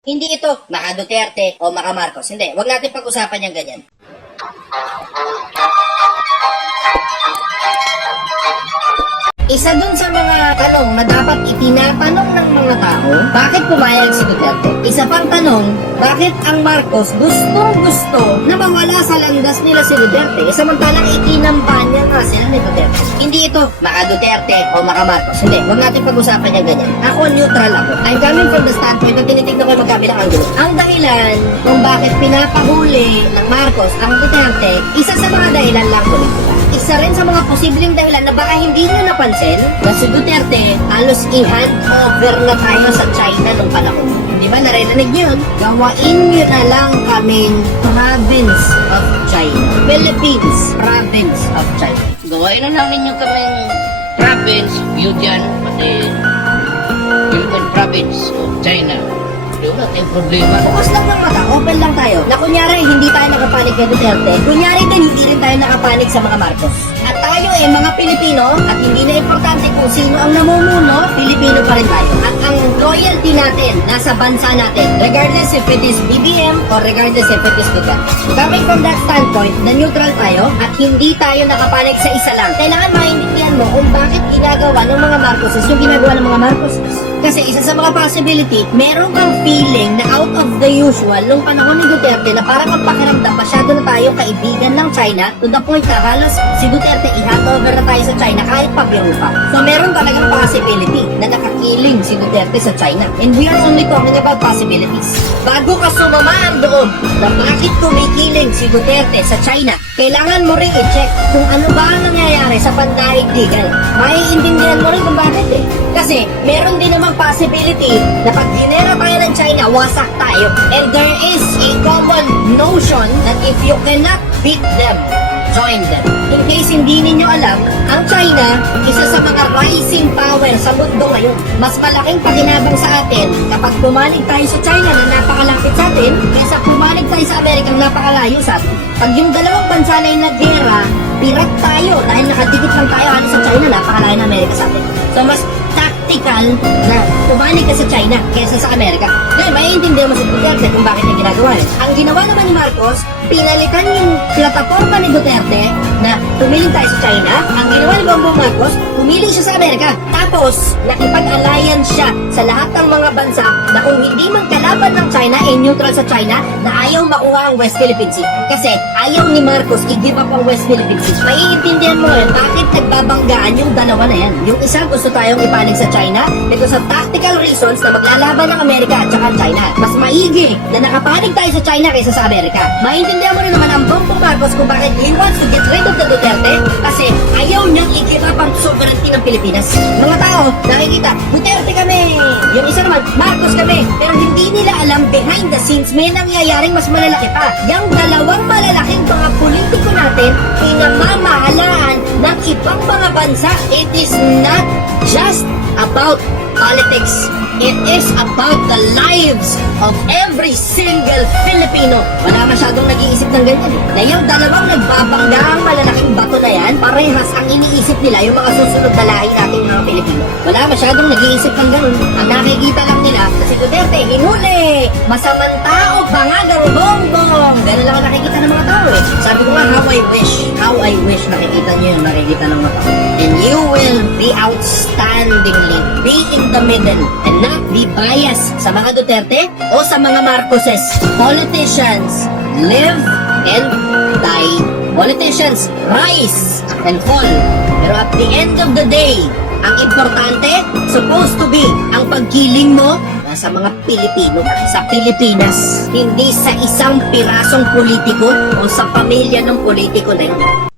Hindi ito maka Duterte o maka Marcos. Hindi, wag natin pag-usapan yung ganyan. Isa dun sa mga tanong na dapat itinatanong ng mga tao, bakit pumayag si Duterte? Isa pang tanong, bakit ang Marcos gustong gusto na mawala sa landas nila si Duterte samantalang itinampan nga sila ni Duterte? Hindi ito maka Duterte o maka Marcos. Hindi, huwag natin pag-usapan yung ganyan. Ako neutral ako. I'm coming from the standpoint na tinitignan ko yung magkabilang angulo. Ang dahilan kung bakit pinapahuli ng Marcos ang Duterte, isa sa mga dahilan lang politika isa rin sa mga posibleng dahilan na baka hindi nyo napansin na si Duterte halos i-hand over na tayo sa China nung panahon. Di ba narinig yun? Gawain nyo na lang kaming province of China. Philippines, province of China. Gawain na lang ninyo kaming province, Fujian, pati Philippine province of China. Wala tayong problema. Bukas lang ng mata, open lang tayo. Na kunyari, hindi tayo nakapanik kay Duterte. Kunyari din, hindi rin tayo nakapanik sa mga Marcos. At tayo eh, mga Pilipino, at hindi na importante kung sino ang namumuno, Pilipino pa rin tayo. At ang loyalty natin, nasa bansa natin, regardless if it is BBM or regardless if it is Duterte. Coming from that standpoint, na neutral tayo, at hindi tayo nakapanik sa isa lang. Kailangan maintindihan mo kung bakit ginagawa ng mga Marcoses yung ginagawa ng mga Marcoses. Kasi isa sa mga possibility, meron kang feeling na out of the usual nung panahon ni Duterte na parang ang pakiramdam masyado na tayo kaibigan ng China to the point na halos si Duterte i-hand over na tayo sa China kahit pabiro pa. So meron talagang possibility na nakakiling si Duterte sa China. And we are only talking about possibilities. Bago ka sumama ang loob na bakit kumikiling si Duterte sa China, kailangan mo rin i-check kung ano ba ang nangyayari sa pandaigdigan. Maiintindihan mo rin kung bakit eh. Kasi meron din namang possibility na pag ginera tayo ng China, wasak tayo. And there is a common notion that if you cannot beat them, join them. In case hindi ninyo alam, ang China, isa sa mga rising power sa mundo ngayon. Mas malaking pakinabang sa atin kapag pumanig tayo sa China na napakalapit sa atin, kaysa pumanig tayo sa Amerika na napakalayo sa atin. Pag yung dalawang bansa na yung naggera, pirat tayo tactical na pumanig ka sa China kaysa sa Amerika. Ngayon, maiintindihan mo si Duterte kung bakit niya ginagawa. Ang ginawa naman ni Marcos, pinalitan yung plataforma ni Duterte na tumiling tayo sa China. Ang ginawa ni Bongbong Marcos, pumili siya sa Amerika. Tapos, nakipag-alliance siya sa lahat ng mga bansa na kung hindi man kalaban ng China, eh neutral sa China, na ayaw makuha ang West Philippine Sea. Kasi ayaw ni Marcos i-give up ang West Philippine Sea. Maiintindihan mo yun, bakit nagbabanggaan yung dalawa na yan. Yung isa gusto tayong ipanig sa China because of tactical reasons na maglalaban ng Amerika at saka China. Mas maigi na nakapanig tayo sa China kaysa sa Amerika. Maintindihan mo rin naman ang Bongbong Marcos kung bakit he wants to get rid of the Duterte kasi ayaw niyang up ang sovereignty ng Pilipinas. Mga tao, nakikita, Duterte kami! Yung isa naman, Marcos kami! Pero hindi nila alam behind the scenes may nangyayaring mas malalaki pa. Yung dalawang malalaking mga politiko natin, pinamamahalaan ng ibang mga bansa. It is not just about politics. It is about the lives of every single Filipino. Wala masyadong nag-iisip ng ganyan. Na yung dalawang nagbabanggang malalaking bato na yan, parehas ang iniisip nila yung mga susunod na lahi nating mga Pilipino. Wala masyadong nag-iisip ng ganun. Ang nakikita lang nila, si Duterte, hinuli! Masamang tao, bangagang bongbong! Ganun lang ang nakikita ng mga tao eh. Sabi ko nga, how I wish, how I wish nakikita nyo yung nakikita ng mga tao. And you will be outstandingly, be in the middle, and not be biased sa mga Duterte o sa mga Marcoses. Politicians live and die. Politicians rise and fall. Pero at the end of the day, ang importante, supposed to be, ang pagkiling mo nasa mga Pilipino, sa Pilipinas, hindi sa isang pirasong politiko o sa pamilya ng politiko na yun.